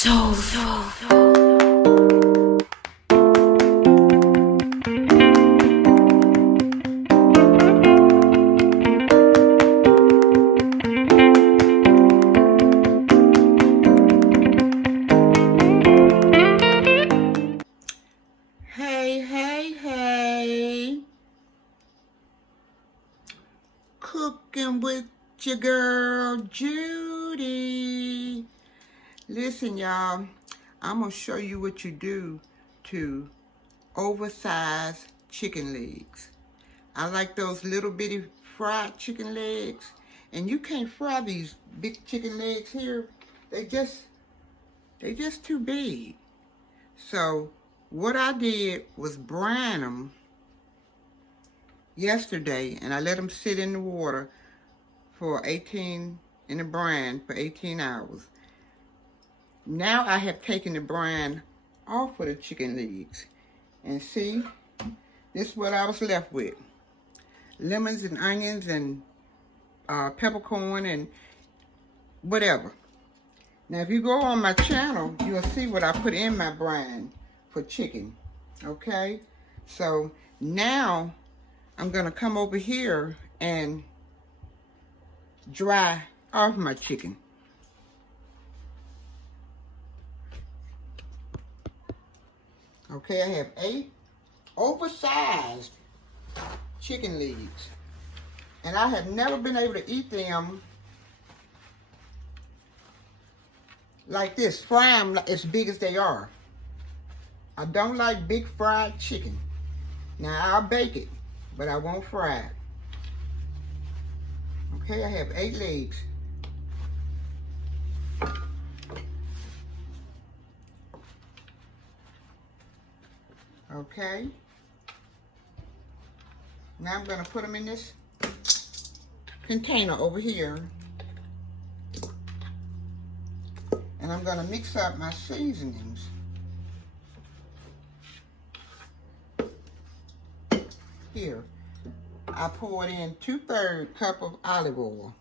Hey, hey, hey. Cooking with your girl, Judy. Listen, y'all, I'm going to show you what you do to oversized chicken legs. I like those little bitty fried chicken legs. And you can't fry these big chicken legs here. They just too big. So what I did was brine them yesterday, and I let them sit in the water for 18 in the brine for 18 hours. Now I have taken the brine off of the chicken legs, and see, this is what I was left with: lemons and onions and peppercorn and whatever. Now if you go on my channel, you'll see what I put in my brine for chicken. Okay, so now I'm gonna come over here and dry off my chicken. Okay, I have 8 oversized chicken legs, and I have never been able to eat them like this, fry them as big as they are. I don't like big fried chicken. Now I'll bake it, but I won't fry it. Okay, I have 8 legs. Okay. Now I'm going to put them in this container over here. And I'm going to mix up my seasonings. Here, I poured in 2/3 cup of olive oil.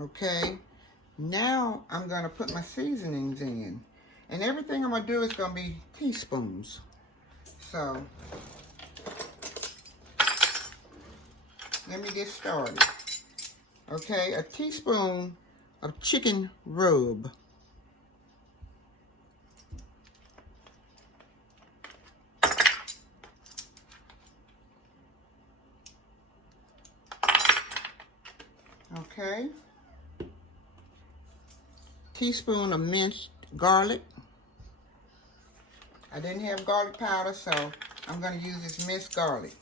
Okay. Now I'm going to put my seasonings in. And everything I'm going to do is going to be teaspoons. So, let me get started. Okay, a teaspoon of chicken rub. Okay. Teaspoon of minced garlic. I didn't have garlic powder, so I'm going to use this minced garlic.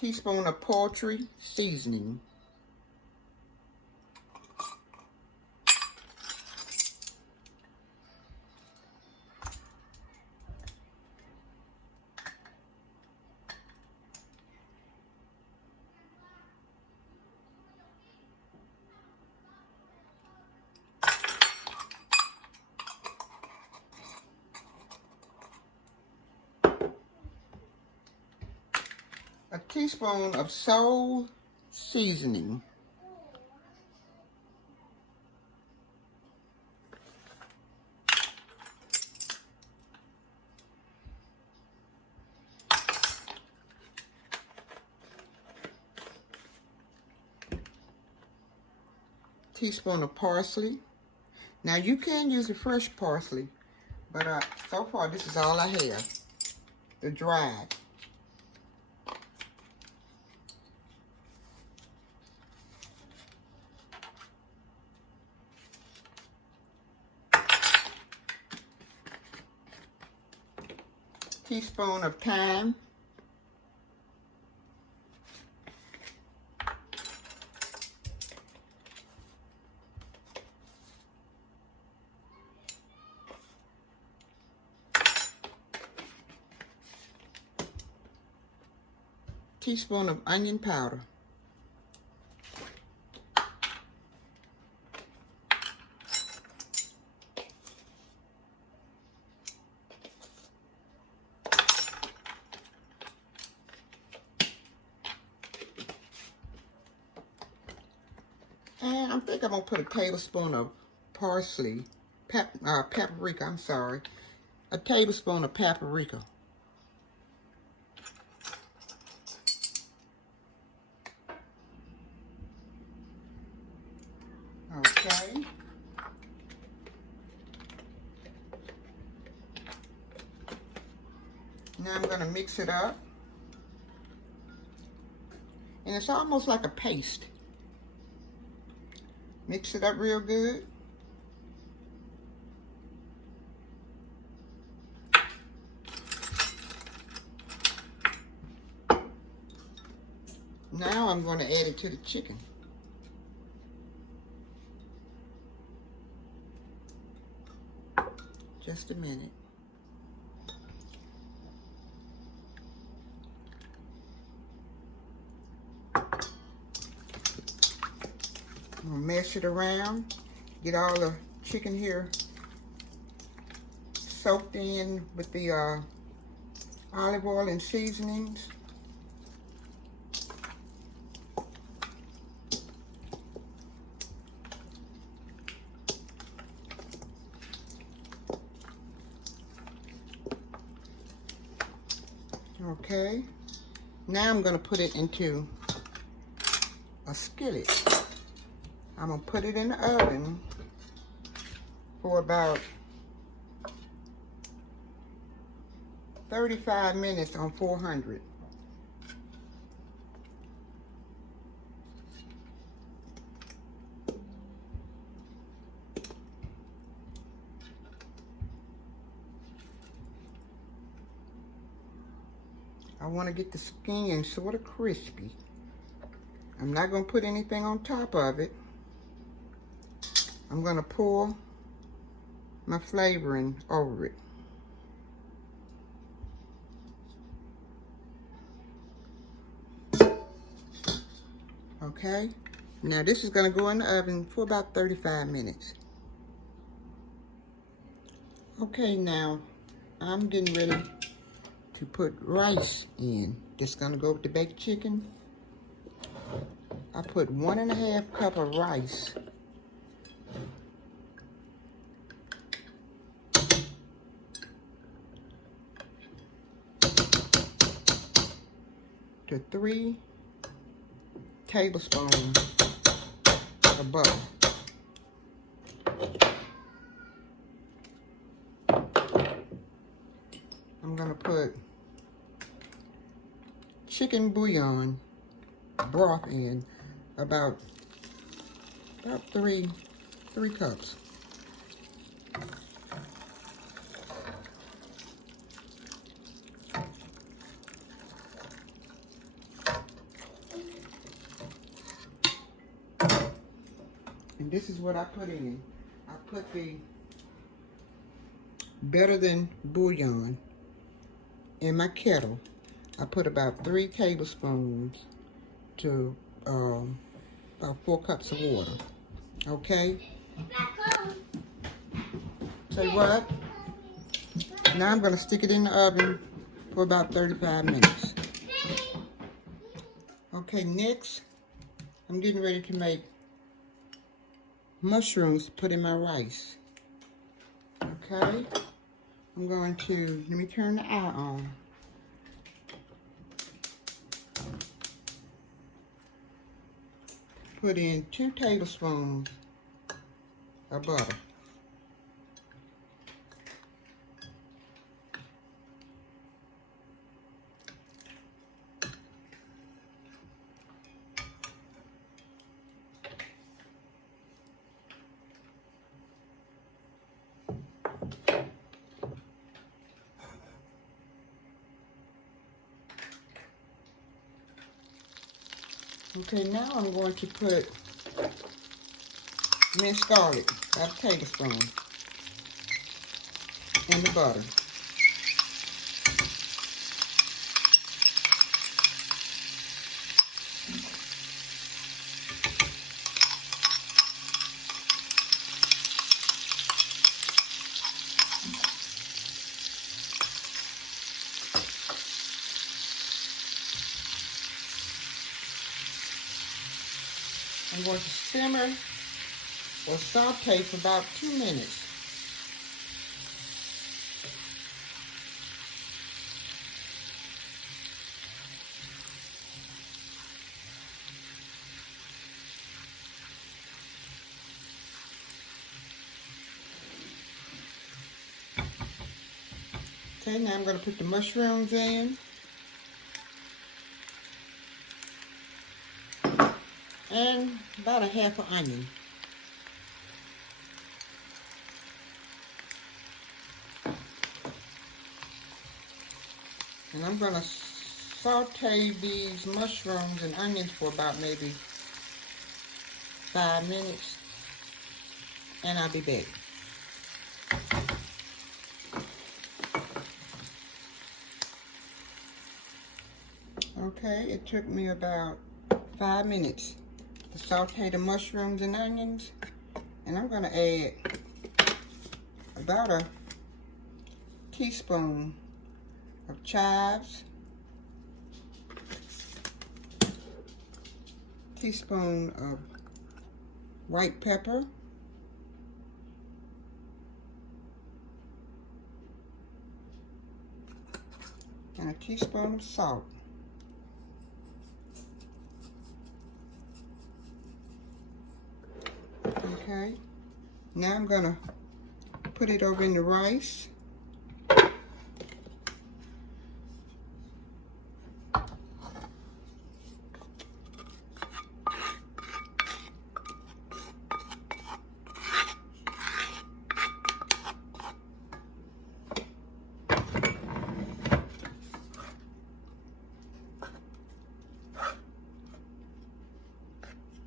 Teaspoon of poultry seasoning. A teaspoon of soul seasoning. Teaspoon of parsley. Now you can use the fresh parsley, but so far this is all I have, the dried. Teaspoon of thyme. Teaspoon of onion powder. And I think I'm going to put a tablespoon of parsley, paprika, I'm sorry. A tablespoon of paprika. Okay. Now I'm going to mix it up. And it's almost like a paste. Mix it up real good. Now I'm going to add it to the chicken. Just a minute. I'm going to mash it around, get all the chicken here soaked in with the olive oil and seasonings. Okay, now I'm going to put it into a skillet. I'm going to put it in the oven for about 35 minutes on 400. I want to get the skin sort of crispy. I'm not going to put anything on top of it. I'm going to pour my flavoring over it. Okay, now this is going to go in the oven for about 35 minutes. Okay, now I'm getting ready to put rice in. This is going to go with the baked chicken. I put 1.5 cups of rice. To 3 tablespoons of butter. I'm going to put chicken bouillon broth in, about 3 cups. And this is what I put in. I put the better than bouillon in my kettle. I put about 3 tablespoons to about 4 cups of water. Okay? Say what? Now I'm going to stick it in the oven for about 35 minutes. Okay, next, I'm getting ready to make mushrooms to put in my rice. Okay? I'm going to, let me turn the eye on. Put in 2 tablespoons of butter. Okay, now I'm going to put minced garlic, about a tablespoon, in the butter. I'm going to simmer or saute for about 2 minutes. Okay, now I'm going to put the mushrooms in. And about a half an onion. And I'm going to saute these mushrooms and onions for about maybe 5 minutes. And I'll be back. Okay, it took me about 5 minutes to saute the mushrooms and onions. And I'm going to add about a teaspoon of chives, teaspoon of white pepper, and a teaspoon of salt. Okay, now I'm going to put it over in the rice.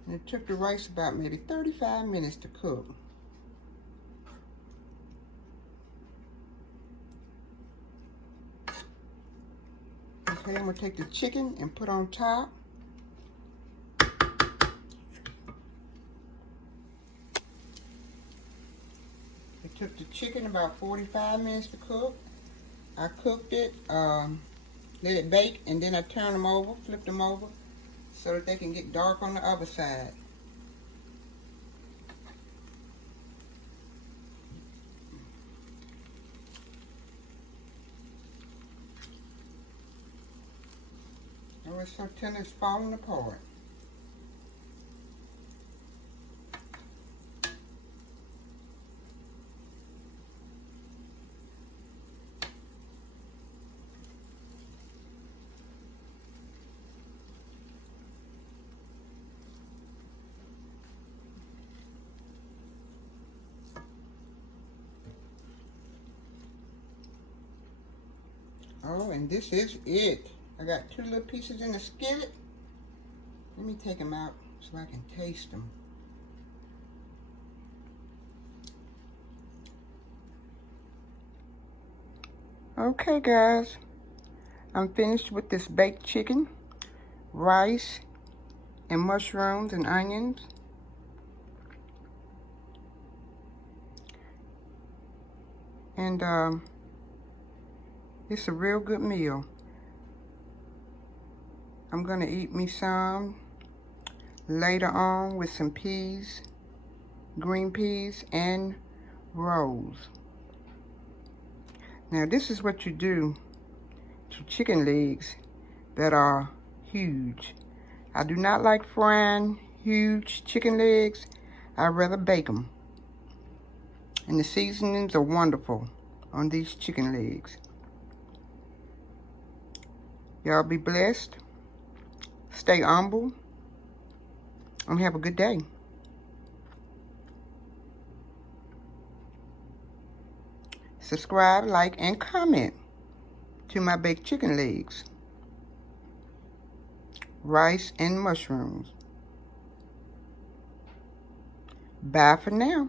And it took the rice about maybe 35 minutes to cook. Okay, I'm going to take the chicken and put on top. It took the chicken about 45 minutes to cook. I cooked it, let it bake, and then I turned them over, flipped them over, so that they can get dark on the other side. Oh, it's so tender, it's falling apart. Oh, and this is it. I got 2 little pieces in the skillet. Let me take them out so I can taste them. Okay, guys. I'm finished with this baked chicken, rice, and mushrooms and onions. And it's a real good meal. I'm gonna eat me some later on with some peas, green peas, and rolls. Now this is what you do to chicken legs that are huge. I do not like frying huge chicken legs. I'd rather bake them. And the seasonings are wonderful on these chicken legs. Y'all be blessed. Stay humble. And have a good day. Subscribe, like, and comment to my baked chicken legs, rice, and mushrooms. Bye for now.